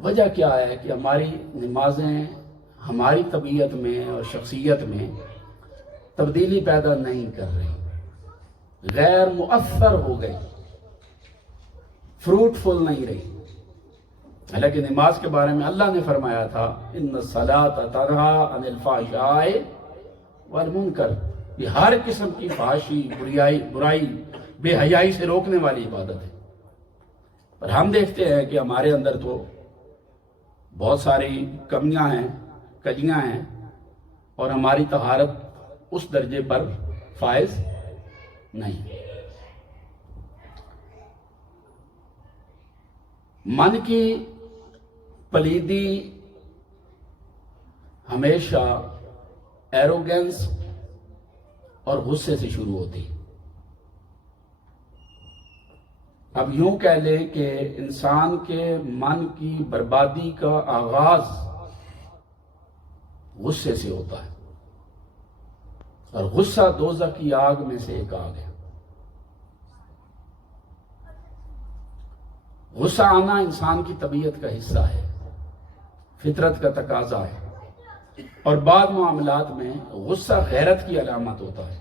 وجہ کیا ہے کہ ہماری نمازیں ہماری طبیعت میں اور شخصیت میں تبدیلی پیدا نہیں کر رہی، غیر مؤثر ہو گئی، فروٹفل نہیں رہی۔ حالانکہ نماز کے بارے میں اللہ نے فرمایا تھا ان الصلاۃ تنہی عن الفحشاء والمنکر، یہ ہر قسم کی فحاشی، برائی، بے حیائی سے روکنے والی عبادت ہے۔ پر ہم دیکھتے ہیں کہ ہمارے اندر تو بہت ساری کمیاں ہیں، کجیاں ہیں، اور ہماری طہارت اس درجے پر فائز نہیں۔ من کی پلیدی ہمیشہ ایروگنس اور غصے سے شروع ہوتی۔ اب یوں کہہ لیں کہ انسان کے من کی بربادی کا آغاز غصے سے ہوتا ہے، اور غصہ دوزخ کی آگ میں سے ایک آگ ہے۔ غصہ آنا انسان کی طبیعت کا حصہ ہے، فطرت کا تقاضا ہے، اور بعض معاملات میں غصہ غیرت کی علامت ہوتا ہے۔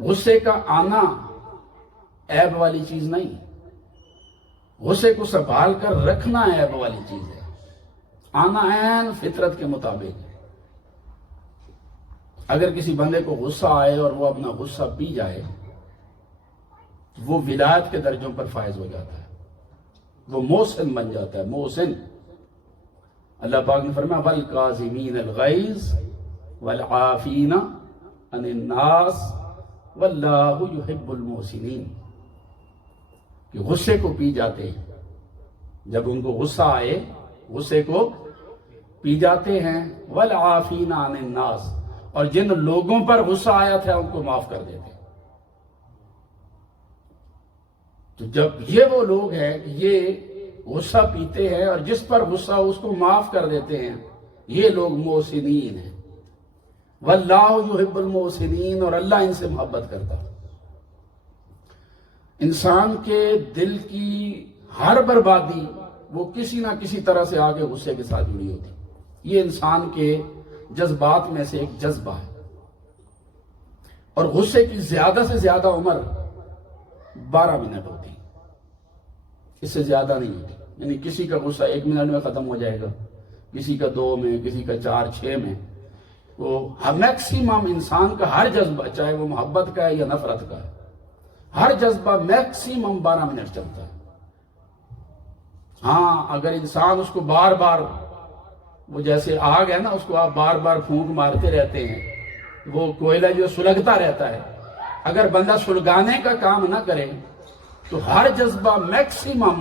غصے کا آنا عیب والی چیز نہیں، غصے کو سنبھال کر رکھنا عیب والی چیز ہے۔ آنا عین فطرت کے مطابق ہے۔ اگر کسی بندے کو غصہ آئے اور وہ اپنا غصہ پی جائے، وہ ولایت کے درجوں پر فائز ہو جاتا ہے، وہ محسن بن جاتا ہے، محسن۔ اللہ پاک نے فرمایا وَالْقَاظِمِينَ الْغَيْظَ وَالْعَافِينَ عَنِ النَّاسِ وَاللَّهُ يُحِبُّ الْمُحْسِنِينَ، کہ غصے کو پی جاتے ہیں، جب ان کو غصہ آئے غصے کو پی جاتے ہیں، وَالْعَافِينَ عَنِ النَّاسِ، اور جن لوگوں پر غصہ آیا تھا ان کو معاف کر دیتے ہیں۔ تو جب یہ وہ لوگ ہیں کہ یہ غصہ پیتے ہیں اور جس پر غصہ ہو اس کو معاف کر دیتے ہیں، یہ لوگ محسنین ہیں۔ واللہ یحب المحسنین، اور اللہ ان سے محبت کرتا ہے۔ انسان کے دل کی ہر بربادی وہ کسی نہ کسی طرح سے آگے غصے کے ساتھ جڑی ہوتی ہے۔ یہ انسان کے جذبات میں سے ایک جذبہ ہے، اور غصے کی زیادہ سے زیادہ عمر 12 منٹ ہوتی، اس سے زیادہ نہیں ہوتی۔ یعنی کسی کا غصہ 1 منٹ میں ختم ہو جائے گا، کسی کا 2 میں، کسی کا 4 6 میں۔ وہ میکسیمم انسان کا ہر جذبہ، چاہے وہ محبت کا ہے یا نفرت کا ہے، ہر جذبہ میکسیمم 12 منٹ چلتا ہے۔ ہاں اگر انسان اس کو بار بار، وہ جیسے آگ ہے نا، اس کو آپ بار بار پھونک مارتے رہتے ہیں، وہ کوئلہ جو سلگتا رہتا ہے، اگر بندہ سلگانے کا کام نہ کرے تو ہر جذبہ میکسیمم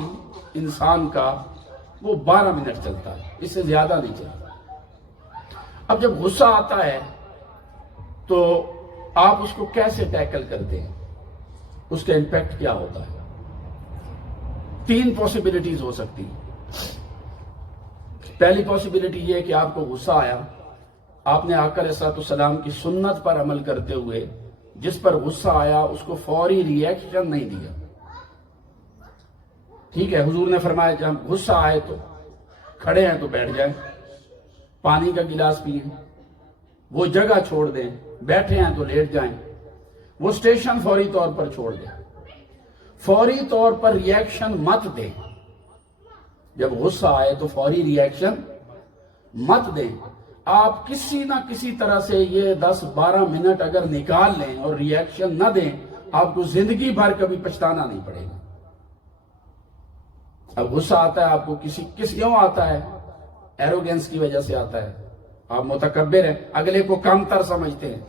انسان کا وہ 12 منٹ چلتا ہے، اس سے زیادہ نہیں چلتا۔ اب جب غصہ آتا ہے تو آپ اس کو کیسے ٹیکل کرتے ہیں، اس کا امپیکٹ کیا ہوتا ہے؟ 3 پاسبلٹیز ہو سکتی ہیں۔ پہلی پاسبلٹی یہ کہ آپ کو غصہ آیا، آپ نے آقا علیہ الصلوۃ والسلام کی سنت پر عمل کرتے ہوئے جس پر غصہ آیا اس کو فوری ریئیکشن نہیں دیا۔ ٹھیک ہے، حضور نے فرمایا جب غصہ آئے تو کھڑے ہیں تو بیٹھ جائیں، پانی کا گلاس پئیں، وہ جگہ چھوڑ دیں، بیٹھے ہیں تو لیٹ جائیں، وہ اسٹیشن فوری طور پر چھوڑ دیں، فوری طور پر ریئیکشن مت دیں۔ جب غصہ آئے تو فوری ریئیکشن مت دیں۔ آپ کسی نہ کسی طرح سے یہ 10-12 منٹ اگر نکال لیں اور ریئیکشن نہ دیں، آپ کو زندگی بھر کبھی پچھتانا نہیں پڑے گا۔ اب غصہ آتا ہے آپ کو کیوں آتا ہے؟ ایروگنس کی وجہ سے آتا ہے۔ آپ متکبر ہیں، اگلے کو کم تر سمجھتے ہیں،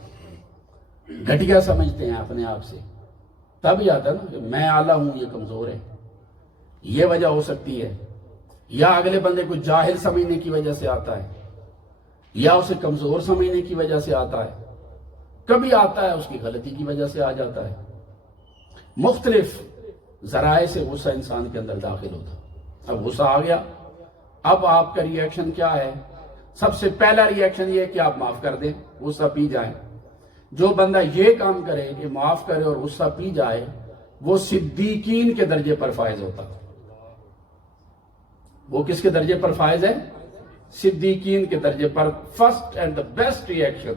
گھٹیا سمجھتے ہیں اپنے آپ سے، تب ہی آتا ہے نا کہ میں اعلیٰ ہوں یہ کمزور ہے۔ یہ وجہ ہو سکتی ہے، یا اگلے بندے کو جاہل سمجھنے کی وجہ سے آتا ہے، یا اسے کمزور سمجھنے کی وجہ سے آتا ہے، کبھی آتا ہے اس کی غلطی کی وجہ سے آ جاتا ہے۔ مختلف ذرائع سے غصہ انسان کے اندر داخل ہوتا ہے۔ اب غصہ آ گیا، اب آپ کا ریئیکشن کیا ہے؟ سب سے پہلا ریئیکشن یہ ہے کہ آپ معاف کر دیں، غصہ پی جائیں۔ جو بندہ یہ کام کرے کہ معاف کرے اور غصہ پی جائے، وہ صدیقین کے درجے پر فائز ہوتا ہے۔ وہ کس کے درجے پر فائز ہے؟ صدیقین کے درجے پر. First and the best reaction.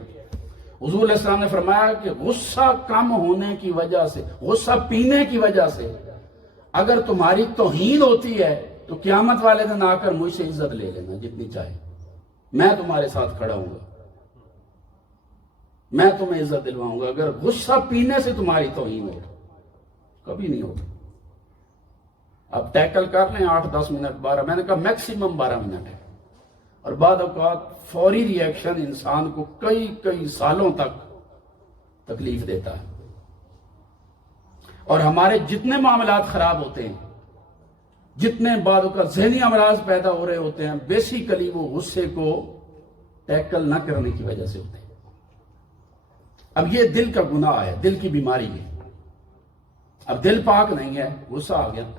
حضور علیہ السلام نے فرمایا کہ غصہ کم ہونے کی وجہ سے، غصہ پینے کی وجہ سے اگر تمہاری توہین ہوتی ہے تو قیامت والے دن آ کر مجھ سے عزت لے لینا جتنی چاہے، میں تمہارے ساتھ کھڑا ہوں گا، میں تمہیں عزت دلواؤں گا. اگر غصہ پینے سے تمہاری توہین ہو، کبھی نہیں ہوگا. اب ٹیکل کر لیں 8-10 منٹ 12، میں نے کہا میکسیمم 12 منٹ ہے. اور بعد اوقات فوری ری ایکشن انسان کو کئی سالوں تک تکلیف دیتا ہے. اور ہمارے جتنے معاملات خراب ہوتے ہیں، جتنے بعد اوقات ذہنی امراض پیدا ہو رہے ہوتے ہیں، بیسیکلی وہ غصے کو ٹیکل نہ کرنے کی وجہ سے ہوتے ہیں. اب یہ دل کا گناہ ہے، دل کی بیماری ہے. اب دل پاک نہیں ہے، غصہ آ گیا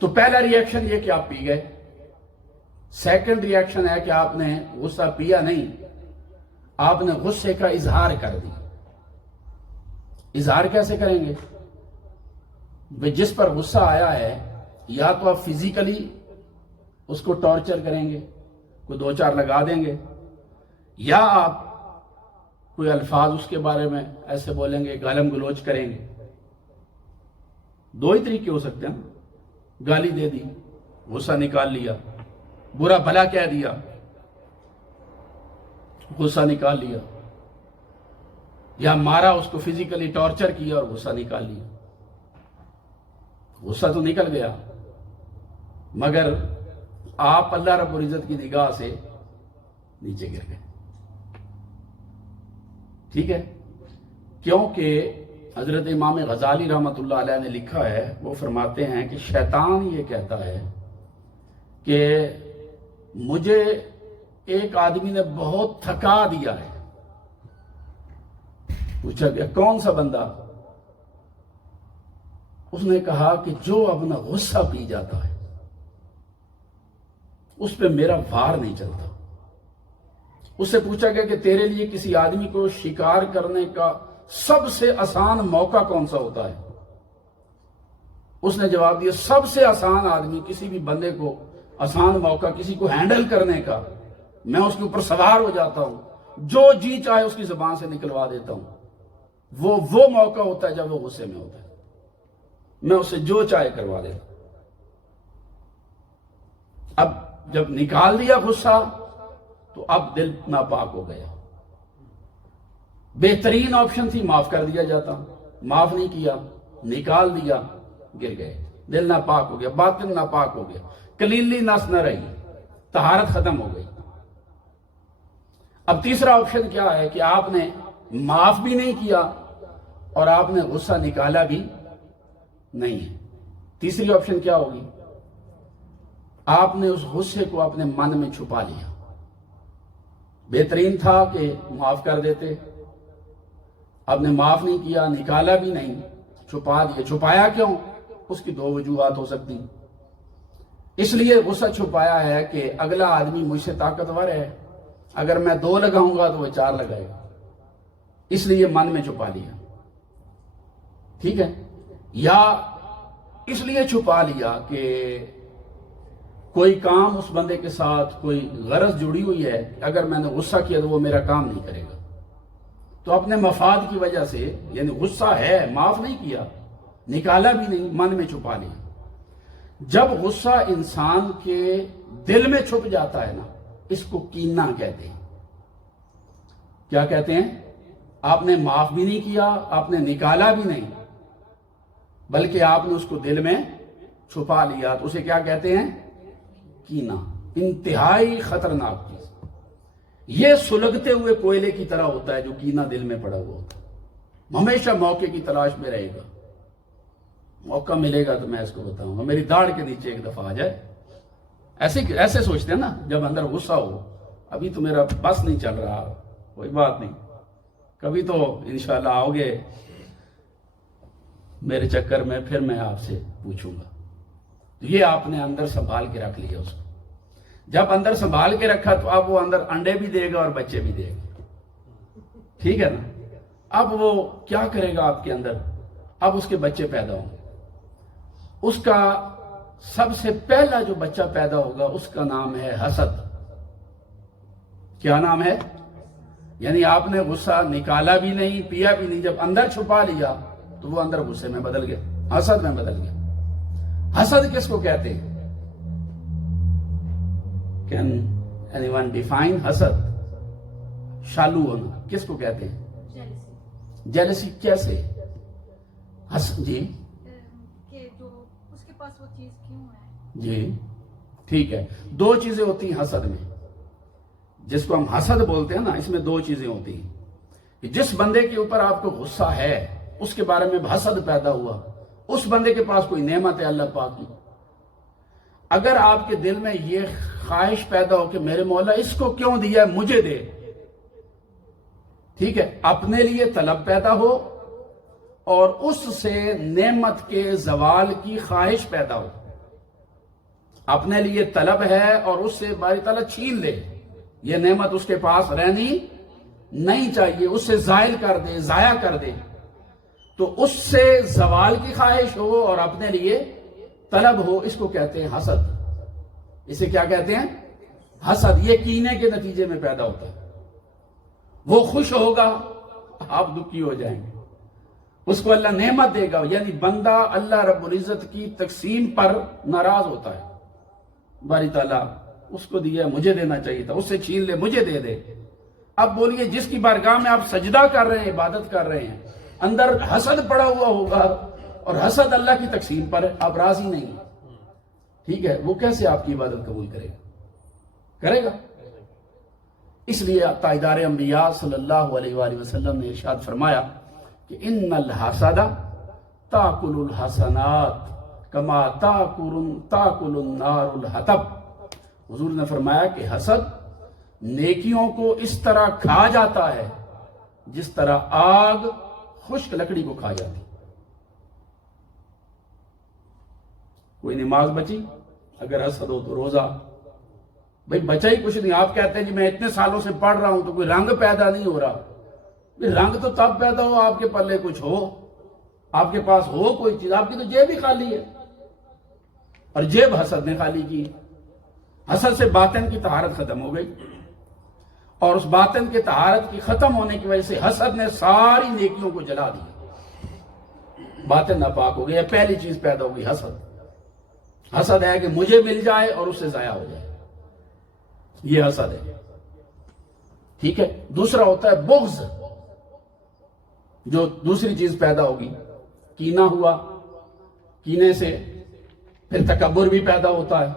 تو پہلا ری ایکشن یہ کہ آپ پی گئے. سیکنڈ ری ایکشن ہے کہ آپ نے غصہ پیا نہیں، آپ نے غصے کا اظہار کر دیا. اظہار کیسے کریں گے؟ جس پر غصہ آیا ہے یا تو آپ فزیکلی اس کو ٹارچر کریں گے، کوئی 2-4 لگا دیں گے، یا آپ کوئی الفاظ اس کے بارے میں ایسے بولیں گے، گالم گلوچ کریں گے. 2 ہی طریقے ہو سکتے ہیں. گالی دے دی، غصہ نکال لیا، برا بھلا کہہ دیا، غصہ نکال لیا، یا مارا، اس کو فزیکلی ٹارچر کیا اور غصہ نکال لیا. غصہ تو نکل گیا مگر آپ اللہ رب العزت کی نگاہ سے نیچے گر گئے. ٹھیک ہے؟ کیونکہ حضرت امام غزالی رحمۃ اللہ علیہ نے لکھا ہے، وہ فرماتے ہیں کہ شیطان یہ کہتا ہے کہ مجھے ایک آدمی نے بہت تھکا دیا ہے. پوچھا گیا کون سا بندہ؟ اس نے کہا کہ جو اپنا غصہ پی جاتا ہے اس پہ میرا وار نہیں چلتا. اس سے پوچھا گیا کہ تیرے لیے کسی آدمی کو شکار کرنے کا سب سے آسان موقع کون سا ہوتا ہے؟ اس نے جواب دیا سب سے آسان آدمی، کسی بھی بندے کو آسان موقع کسی کو ہینڈل کرنے کا، میں اس کے اوپر سوار ہو جاتا ہوں، جو جی چاہے اس کی زبان سے نکلوا دیتا ہوں. وہ موقع ہوتا ہے جب وہ غصے میں ہوتا ہے، میں اسے جو چاہے کروا دیتا ہوں. اب جب نکال دیا غصہ تو اب دل ناپاک ہو گیا. بہترین آپشن تھی معاف کر دیا جاتا، معاف نہیں کیا، نکال دیا، گر گئے، دل ناپاک ہو گیا، باطن ناپاک ہو گیا، کلینلی نس نہ رہی، طہارت ختم ہو گئی. اب تیسرا آپشن کیا ہے کہ آپ نے معاف بھی نہیں کیا اور آپ نے غصہ نکالا بھی نہیں ہے. تیسری آپشن کیا ہوگی؟ آپ نے اس غصے کو اپنے من میں چھپا لیا. بہترین تھا کہ معاف کر دیتے، آپ نے معاف نہیں کیا، نکالا بھی نہیں، چھپا دیا. چھپایا کیوں؟ اس کی 2 وجوہات ہو سکتی. اس لیے غصہ چھپایا ہے کہ اگلا آدمی مجھ سے طاقتور ہے، اگر میں 2 لگاؤں گا تو وہ 4 لگائے گا، اس لیے من میں چھپا لیا. ٹھیک ہے؟ یا اس لیے چھپا لیا کہ کوئی کام اس بندے کے ساتھ کوئی غرض جڑی ہوئی ہے، اگر میں نے غصہ کیا تو وہ میرا کام نہیں کرے گا، تو اپنے مفاد کی وجہ سے، یعنی غصہ ہے، معاف نہیں کیا، نکالا بھی نہیں، من میں چھپا لیا. جب غصہ انسان کے دل میں چھپ جاتا ہے نا، اس کو کینہ کہتے ہیں. کیا کہتے ہیں؟ آپ نے معاف بھی نہیں کیا، آپ نے نکالا بھی نہیں، بلکہ آپ نے اس کو دل میں چھپا لیا، تو اسے کیا کہتے ہیں؟ کینہ. انتہائی خطرناک چیز. یہ سلگتے ہوئے کوئلے کی طرح ہوتا ہے جو کینہ دل میں پڑا ہوا ہوتا ہے، ہمیشہ موقع کی تلاش میں رہے گا. موقع ملے گا تو میں اس کو بتاؤں گا، میری داڑھ کے نیچے ایک دفعہ آ جائے. ایسے سوچتے ہیں نا جب اندر غصہ ہو، ابھی تو میرا بس نہیں چل رہا، کوئی بات نہیں، کبھی تو انشاءاللہ آؤ گے میرے چکر میں، پھر میں آپ سے پوچھوں گا. یہ آپ نے اندر سنبھال کے رکھ لیا. اس کو جب اندر سنبھال کے رکھا تو اب وہ اندر انڈے بھی دے گا اور بچے بھی دے گا. ٹھیک ہے نا؟ اب وہ کیا کرے گا آپ کے اندر؟ اب اس کے بچے پیدا ہوں گے، اس کا سب سے پہلا جو بچہ پیدا ہوگا اس کا نام ہے حسد. کیا نام ہے؟ یعنی آپ نے غصہ نکالا بھی نہیں، پیا بھی نہیں، جب اندر چھپا لیا تو وہ اندر غصے میں بدل گیا، حسد میں بدل گیا. حسد کس کو کہتے ہیں؟ Can anyone define حسد؟ شالو ہونا کس کو کہتے ہیں؟ جیلسی کیسے؟ جی کہ جو اس کے پاس وہ چیز کیوں ہے. جی ٹھیک ہے. دو چیزیں ہوتی ہیں حسد میں، جس کو ہم حسد بولتے ہیں نا، اس میں دو چیزیں ہوتی ہیں کہ جس بندے کے اوپر آپ کو غصہ ہے اس کے بارے میں حسد پیدا ہوا، اس بندے کے پاس کوئی نعمت ہے اللہ پاک کی، اگر آپ کے دل میں یہ خواہش پیدا ہو کہ میرے مولا اس کو کیوں دیا ہے، مجھے دے، ٹھیک ہے، اپنے لیے طلب پیدا ہو اور اس سے نعمت کے زوال کی خواہش پیدا ہو. اپنے لیے طلب ہے اور اس سے باری تعالیٰ چھین لے، یہ نعمت اس کے پاس رہنی نہیں چاہیے، اس سے زائل کر دے، ضائع کر دے، تو اس سے زوال کی خواہش ہو اور اپنے لیے طلب ہو، اس کو کہتے ہیں حسد. اسے کیا کہتے ہیں؟ حسد. یہ کینے کے نتیجے میں پیدا ہوتا ہے. وہ خوش ہوگا، آپ دکھی ہو جائیں گے. اس کو اللہ نعمت دے گا، یعنی بندہ اللہ رب العزت کی تقسیم پر ناراض ہوتا ہے. باری تعالیٰ اس کو دیا، مجھے دینا چاہیے تھا، اس سے چھین لے، مجھے دے دے. اب بولیے جس کی بارگاہ میں آپ سجدہ کر رہے ہیں، عبادت کر رہے ہیں، اندر حسد پڑا ہوا ہوگا اور حسد اللہ کی تقسیم پر آپ راضی نہیں، ٹھیک ہے، وہ کیسے آپ کی عبادت قبول کرے گا؟ کرے گا. اس لیے تاجدار انبیاء صلی اللہ علیہ وآلہ وسلم نے ارشاد فرمایا کہ ان الحسد تاکل الحسنات کما تاکل النار الحطب. حضور نے فرمایا کہ حسد نیکیوں کو اس طرح کھا جاتا ہے جس طرح آگ خشک لکڑی کو کھا جاتی. کوئی نماز بچی اگر حسد ہو تو روزہ، بھئی بچا ہی کچھ نہیں. آپ کہتے ہیں جی میں اتنے سالوں سے پڑھ رہا ہوں تو کوئی رنگ پیدا نہیں ہو رہا. رنگ تو تب پیدا ہو آپ کے پلے کچھ ہو، آپ کے پاس ہو کوئی چیز. آپ کی تو جیب ہی خالی ہے، اور جیب حسد نے خالی کی. حسد سے باطن کی طہارت ختم ہو گئی، اور اس باطن کی طہارت کی ختم ہونے کی وجہ سے حسد نے ساری نیکیوں کو جلا دیا، باطن ناپاک ہو گئی. پہلی چیز پیدا ہو گئی حسد. حسد ہے کہ مجھے مل جائے اور اس سے ضائع ہو جائے، یہ حسد ہے، ٹھیک ہے. دوسرا ہوتا ہے بغض. جو دوسری چیز پیدا ہوگی، کینہ ہوا، کینے سے پھر تکبر بھی پیدا ہوتا ہے،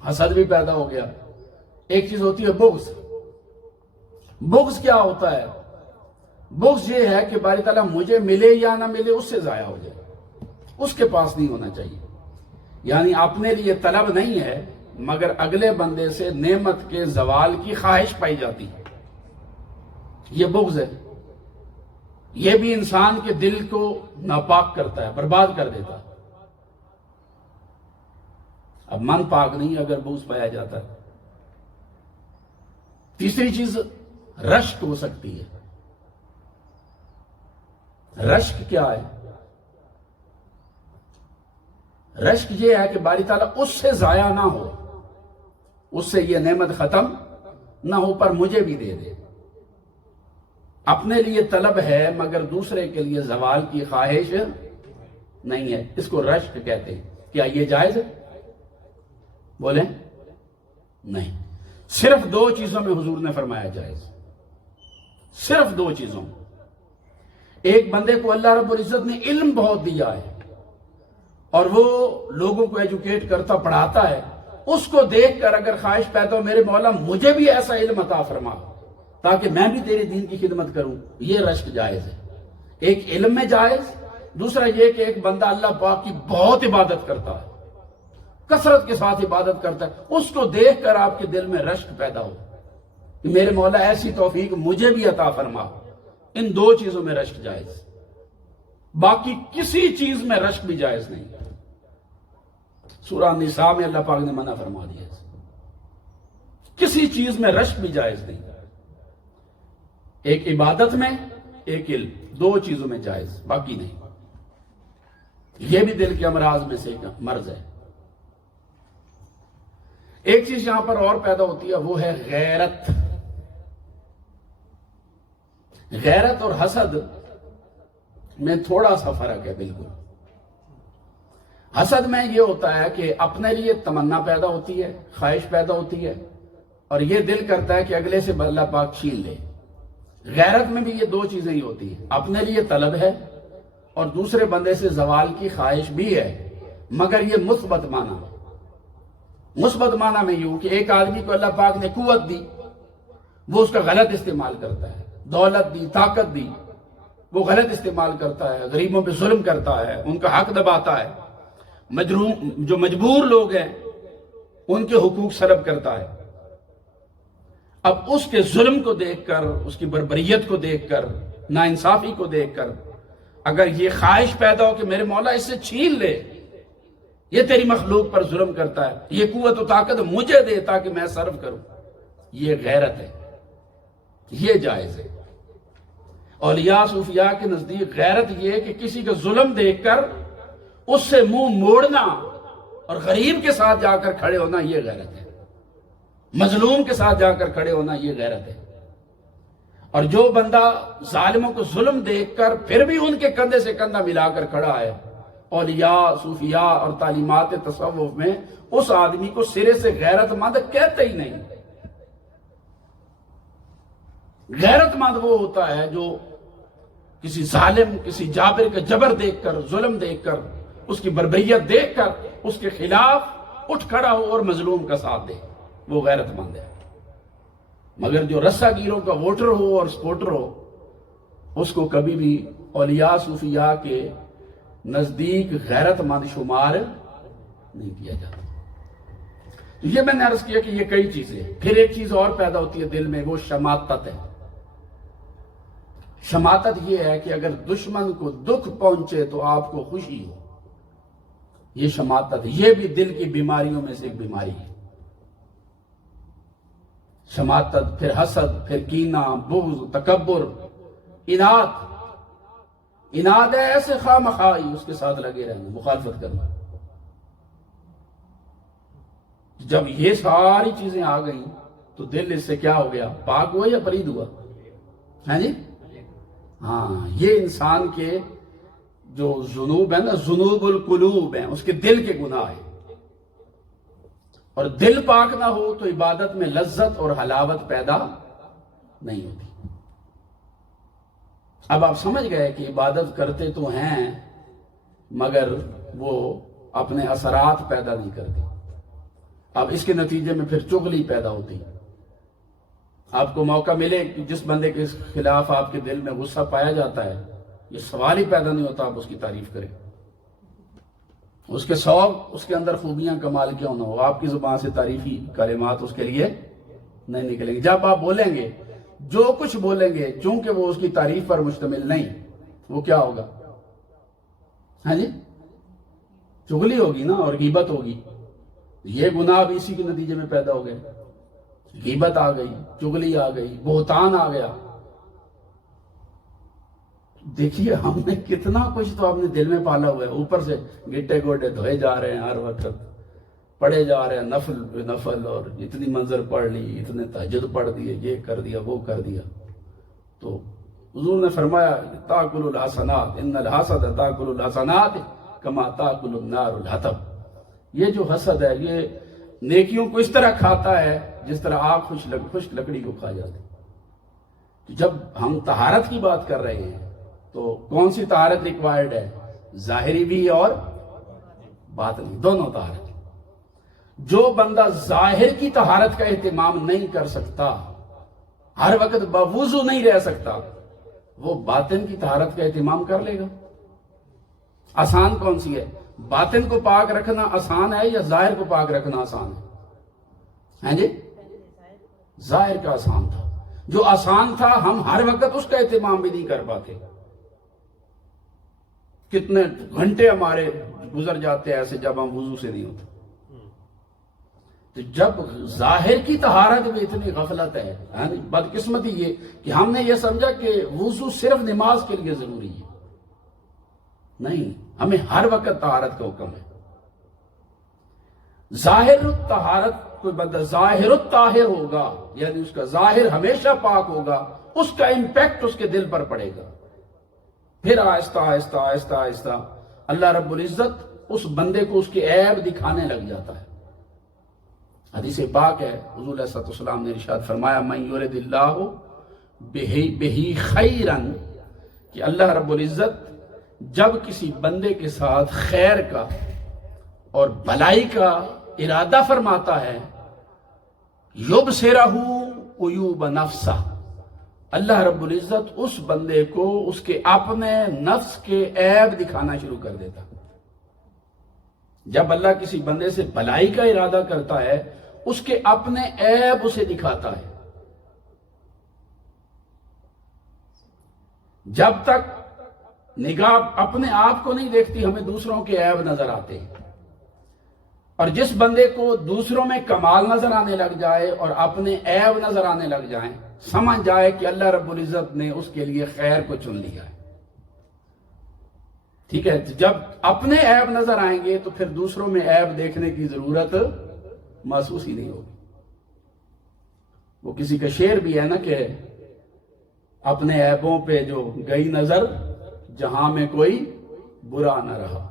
حسد بھی پیدا ہو گیا. ایک چیز ہوتی ہے بغض. بغض کیا ہوتا ہے؟ بغض یہ ہے کہ باری تعالیٰ مجھے ملے یا نہ ملے اس سے ضائع ہو جائے، اس کے پاس نہیں ہونا چاہیے. یعنی اپنے لیے طلب نہیں ہے مگر اگلے بندے سے نعمت کے زوال کی خواہش پائی جاتی ہے، یہ بغض ہے. یہ بھی انسان کے دل کو ناپاک کرتا ہے، برباد کر دیتا ہے. اب من پاک نہیں اگر بغض پایا جاتا ہے. تیسری چیز رشک ہو سکتی ہے. رشک کیا ہے؟ رشک یہ ہے کہ باری تعالیٰ اس سے ضائع نہ ہو، اس سے یہ نعمت ختم نہ ہو پر مجھے بھی دے دے. اپنے لیے طلب ہے مگر دوسرے کے لیے زوال کی خواہش نہیں ہے، اس کو رشک کہتے ہیں. کیا یہ جائز ہے؟ بولیں نہیں. صرف دو چیزوں میں حضور نے فرمایا جائز، صرف دو چیزوں. ایک بندے کو اللہ رب العزت نے علم بہت دیا ہے اور وہ لوگوں کو ایجوکیٹ کرتا پڑھاتا ہے، اس کو دیکھ کر اگر خواہش پیدا ہو میرے مولا مجھے بھی ایسا علم عطا فرما تاکہ میں بھی تیرے دین کی خدمت کروں، یہ رشک جائز ہے. ایک علم میں جائز. دوسرا یہ کہ ایک بندہ اللہ پاک کی بہت عبادت کرتا ہے، کثرت کے ساتھ عبادت کرتا ہے، اس کو دیکھ کر آپ کے دل میں رشک پیدا ہو کہ میرے مولا ایسی توفیق مجھے بھی عطا فرما. ان دو چیزوں میں رشک جائز، باقی کسی چیز میں رشک بھی جائز نہیں. سورہ نساء میں اللہ پاک نے منع فرما دیا، کسی چیز میں رشک بھی جائز نہیں. ایک عبادت میں، ایک علم، دو چیزوں میں جائز، باقی نہیں. یہ بھی دل کے امراض میں سے ایک مرض ہے. ایک چیز یہاں پر اور پیدا ہوتی ہے، وہ ہے غیرت۔ غیرت اور حسد میں تھوڑا سا فرق ہے بالکل۔ حسد میں یہ ہوتا ہے کہ اپنے لیے تمنا پیدا ہوتی ہے، خواہش پیدا ہوتی ہے، اور یہ دل کرتا ہے کہ اگلے سے اللہ پاک چھین لے۔ غیرت میں بھی یہ دو چیزیں ہی ہوتی ہیں، اپنے لیے طلب ہے اور دوسرے بندے سے زوال کی خواہش بھی ہے، مگر یہ مثبت معنی۔ مثبت معنی میں یوں کہ ایک آدمی کو اللہ پاک نے قوت دی، وہ اس کا غلط استعمال کرتا ہے، دولت دی، طاقت دی، وہ غلط استعمال کرتا ہے، غریبوں پہ ظلم کرتا ہے، ان کا حق دباتا ہے، جو مجبور لوگ ہیں ان کے حقوق سلب کرتا ہے۔ اب اس کے ظلم کو دیکھ کر، اس کی بربریت کو دیکھ کر، ناانصافی کو دیکھ کر اگر یہ خواہش پیدا ہو کہ میرے مولا اس سے چھین لے، یہ تیری مخلوق پر ظلم کرتا ہے، یہ قوت و طاقت مجھے دے تاکہ میں صرف کروں، یہ غیرت ہے، یہ جائز ہے۔ اولیاء صوفیاء کے نزدیک غیرت یہ ہے کہ کسی کا ظلم دیکھ کر اس سے منہ موڑنا اور غریب کے ساتھ جا کر کھڑے ہونا، یہ غیرت ہے۔ مظلوم کے ساتھ جا کر کھڑے ہونا، یہ غیرت ہے۔ اور جو بندہ ظالموں کو ظلم دیکھ کر پھر بھی ان کے کندھے سے کندھا ملا کر کھڑا ہے، اولیاء صوفیاء اور تعلیمات تصوف میں اس آدمی کو سرے سے غیرت مند کہتے ہی نہیں۔ غیرت مند وہ ہوتا ہے جو کسی ظالم، کسی جابر کا جبر دیکھ کر، ظلم دیکھ کر، اس کی بربریت دیکھ کر اس کے خلاف اٹھ کھڑا ہو اور مظلوم کا ساتھ دے، وہ غیرت مند ہے۔ مگر جو رسا گیروں کا ووٹر ہو اور سپورٹر ہو، اس کو کبھی بھی اولیاء صوفیاء کے نزدیک غیرت مند شمار نہیں کیا جاتا۔ تو یہ میں نے عرض کیا کہ یہ کئی چیزیں۔ پھر ایک چیز اور پیدا ہوتی ہے دل میں، وہ شماتت ہے۔ شماتت یہ ہے کہ اگر دشمن کو دکھ پہنچے تو آپ کو خوشی ہو، یہ شماتت، یہ بھی دل کی بیماریوں میں سے ایک بیماری ہے۔ شماتت، پھر حسد، پھر کینہ، بغض، تکبر، اناد۔ اناد ہے ایسے خواہ مخواہ اس کے ساتھ لگے رہنا، مخالفت کرنا۔ جب یہ ساری چیزیں آ گئیں تو دل اس سے کیا ہو گیا؟ پاک ہوا یا پلید ہوا؟ ہاں جی، ہاں، یہ انسان کے جو ذنوب ہیں نا، ذنوب القلوب ہیں، اس کے دل کے گناہ ہیں۔ اور دل پاک نہ ہو تو عبادت میں لذت اور حلاوت پیدا نہیں ہوتی۔ اب آپ سمجھ گئے کہ عبادت کرتے تو ہیں مگر وہ اپنے اثرات پیدا نہیں کرتی۔ اب اس کے نتیجے میں پھر چغلی پیدا ہوتی۔ آپ کو موقع ملے کہ جس بندے کے خلاف آپ کے دل میں غصہ پایا جاتا ہے، یہ سوال ہی پیدا نہیں ہوتا آپ اس کی تعریف کریں۔ اس کے 100 اس کے اندر خوبیاں کمال کیوں نہ ہو، آپ کی زبان سے تعریفی کلمات اس کے لیے نہیں نکلیں گے۔ جب آپ بولیں گے، جو کچھ بولیں گے، چونکہ وہ اس کی تعریف پر مشتمل نہیں، وہ کیا ہوگا؟ ہاں جی، چغلی ہوگی نا، اور غیبت ہوگی۔ یہ گناہ بھی اسی کے نتیجے میں پیدا ہو گئے۔ غیبت آ گئی، چغلی آ گئی، بہتان آ گیا۔ دیکھیے ہم نے کتنا کچھ تو اپنے دل میں پالا ہوا ہے، اوپر سے گٹے گوٹے دھوئے جا رہے ہیں، ہر وقت پڑھے جا رہے ہیں، نفل پہ نفل، اور اتنی منظر پڑھ لی، اتنے تہجد پڑھ دیے، یہ کر دیا، وہ کر دیا۔ تو حضور نے فرمایا تاکل الحسنات، ان الحسد تاکل الحسنات کما تاکل النار الحطب۔ یہ جو حسد ہے یہ نیکیوں کو اس طرح کھاتا ہے جس طرح آگ خشک لکڑی کو کھا جاتی۔ تو جب ہم طہارت کی بات کر رہے ہیں تو کون سی طہارت ریکوائرڈ ہے؟ ظاہری بھی اور باطنی، دونوں طہارت۔ جو بندہ ظاہر کی طہارت کا اہتمام نہیں کر سکتا، ہر وقت بوضو نہیں رہ سکتا، وہ باطن کی طہارت کا اہتمام کر لے گا۔ آسان کون سی ہے؟ باطن کو پاک رکھنا آسان ہے یا ظاہر کو پاک رکھنا آسان ہے؟ ہاں جی، ظاہر کا آسان تھا۔ جو آسان تھا ہم ہر وقت اس کا اہتمام بھی نہیں کر پاتے۔ کتنے گھنٹے ہمارے گزر جاتے ہیں ایسے جب ہم وضو سے نہیں ہوتے۔ تو جب ظاہر کی طہارت میں اتنی غفلت ہے، بدقسمتی یہ کہ ہم نے یہ سمجھا کہ وضو صرف نماز کے لیے ضروری ہے۔ نہیں، ہمیں ہر وقت طہارت کا حکم ہے۔ ظاہر طہارت کوئی بندہ ظاہر الطاہر ہوگا، یعنی اس کا ظاہر ہمیشہ پاک ہوگا، اس کا امپیکٹ اس کے دل پر پڑے گا. پھر آہستہ آہستہ آہستہ آہستہ اللہ رب العزت اس بندے کو اس کے عیب دکھانے لگ جاتا ہے. حدیث پاک ہے، حضور علیہ الصلوۃ والسلام نے ارشاد فرمایا من یرد اللہ بہ خیرا، کہ اللہ رب العزت جب کسی بندے کے ساتھ خیر کا اور بھلائی کا ارادہ فرماتا ہے، یبصرہ عیوب نفسہ، اللہ رب العزت اس بندے کو اس کے اپنے نفس کے عیب دکھانا شروع کر دیتا. جب اللہ کسی بندے سے بھلائی کا ارادہ کرتا ہے، اس کے اپنے عیب اسے دکھاتا ہے. جب تک نگاہ اپنے آپ کو نہیں دیکھتی، ہمیں دوسروں کے عیب نظر آتے ہیں. اور جس بندے کو دوسروں میں کمال نظر آنے لگ جائے اور اپنے عیب نظر آنے لگ جائیں، سمجھ جائے کہ اللہ رب العزت نے اس کے لیے خیر کو چن لیا ہے. ٹھیک ہے، جب اپنے عیب نظر آئیں گے تو پھر دوسروں میں عیب دیکھنے کی ضرورت محسوس ہی نہیں ہوگی. وہ کسی کا شعر بھی ہے نا کہ اپنے عیبوں پہ جو گئی نظر، جہاں میں کوئی برا نہ رہا.